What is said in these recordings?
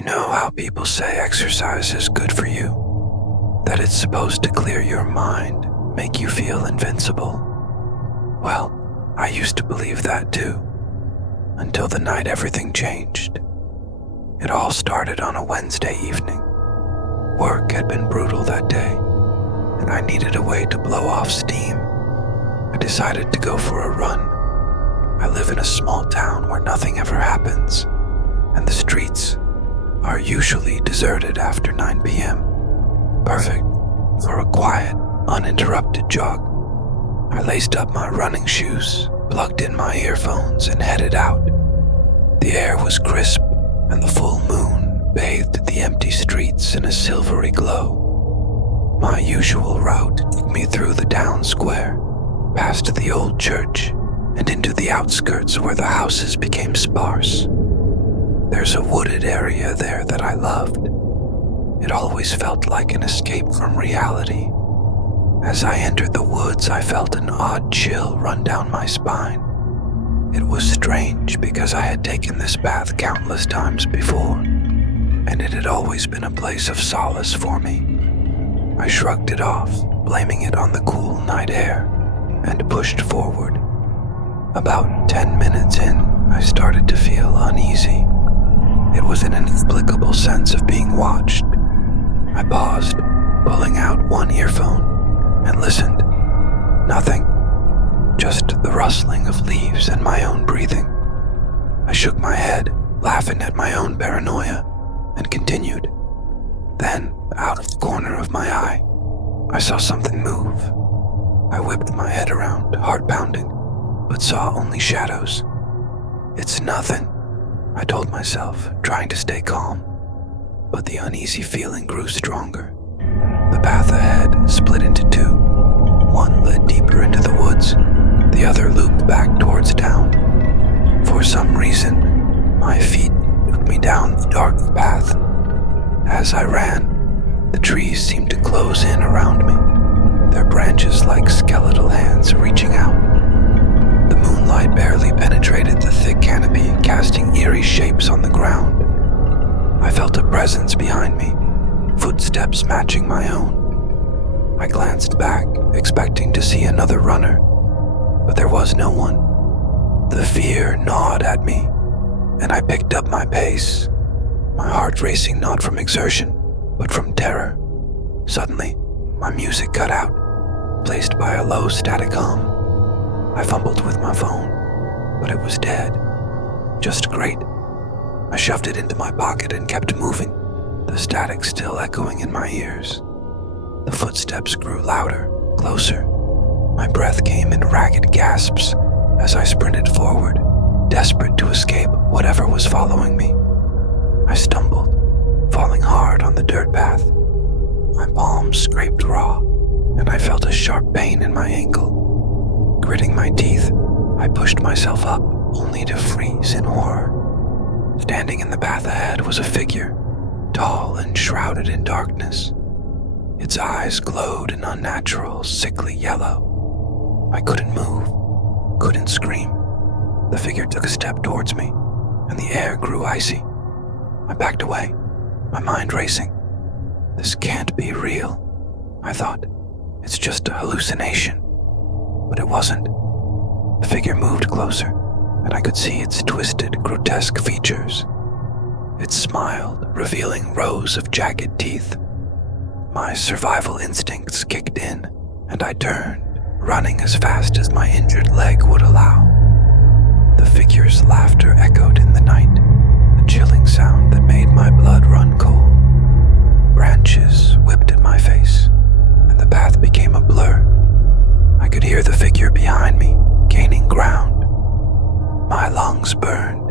You know how people say exercise is good for you? That it's supposed to clear your mind, make you feel invincible? Well, I used to believe that too, until the night everything changed. It all started on a Wednesday evening. Work had been brutal that day, and I needed a way to blow off steam. I decided to go for a run. I live in a small town where nothing ever happens, and the streets are usually deserted after 9 p.m. Perfect for a quiet, uninterrupted jog. I laced up my running shoes, plugged in my earphones, and headed out. The air was crisp, and the full moon bathed the empty streets in a silvery glow. My usual route took me through the town square, past the old church, and into the outskirts where the houses became sparse. There's a wooded area there that I loved. It always felt like an escape from reality. As I entered the woods, I felt an odd chill run down my spine. It was strange because I had taken this path countless times before, and it had always been a place of solace for me. I shrugged it off, blaming it on the cool night air, and pushed forward. About 10 minutes in, I started to feel uneasy. It was an inexplicable sense of being watched. I paused, pulling out one earphone, and listened. Nothing. Just the rustling of leaves and my own breathing. I shook my head, laughing at my own paranoia, and continued. Then, out of the corner of my eye, I saw something move. I whipped my head around, heart pounding, but saw only shadows. It's nothing, I told myself, trying to stay calm. But the uneasy feeling grew stronger. The path ahead split into two. One led deeper into the woods, the other looped back towards town. For some reason, my feet took me down the dark path. As I ran, the trees seemed to close in around me, their branches like skeletal hands reaching out. The moonlight barely penetrated the thick canopy, casting eerie shapes on the ground. I felt a presence behind me, footsteps matching my own. I glanced back, expecting to see another runner, but there was no one. The fear gnawed at me, and I picked up my pace, my heart racing not from exertion, but from terror. Suddenly, my music cut out, placed by a low static hum. I fumbled with my phone, but it was dead. Just great. I shoved it into my pocket and kept moving, the static still echoing in my ears. The footsteps grew louder, closer. My breath came in ragged gasps as I sprinted forward, desperate to escape whatever was following me. I stumbled, falling hard on the dirt path. My palms scraped raw, and I felt a sharp pain in my ankle. Gritting my teeth, I pushed myself up, only to freeze in horror. Standing in the path ahead was a figure, tall and shrouded in darkness. Its eyes glowed an unnatural, sickly yellow. I couldn't move, couldn't scream. The figure took a step towards me, and the air grew icy. I backed away, my mind racing. This can't be real, I thought. It's just a hallucination. But it wasn't. The figure moved closer, and I could see its twisted, grotesque features. It smiled, revealing rows of jagged teeth. My survival instincts kicked in, and I turned, running as fast as my injured leg would allow. The figure's laughter echoed in the night, a chilling sound that made my blood run cold. Branches whipped at my face, and the path became a blur. I could hear the figure behind me, gaining ground. My lungs burned,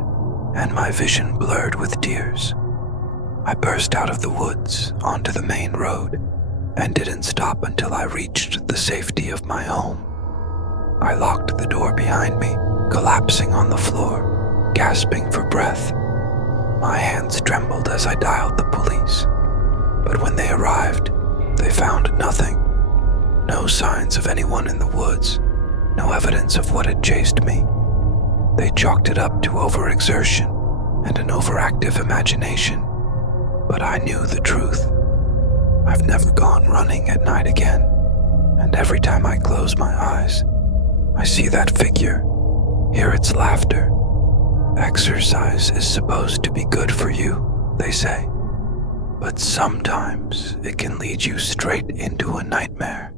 and my vision blurred with tears. I burst out of the woods onto the main road, and didn't stop until I reached the safety of my home. I locked the door behind me, collapsing on the floor, gasping for breath. My hands trembled as I dialed the police, but when they arrived, they found nothing. No signs of anyone in the woods, no evidence of what had chased me. They chalked it up to overexertion and an overactive imagination. but I knew the truth. I've never gone running at night again, and every time I close my eyes, I see that figure, hear its laughter. Exercise is supposed to be good for you, they say, but sometimes it can lead you straight into a nightmare.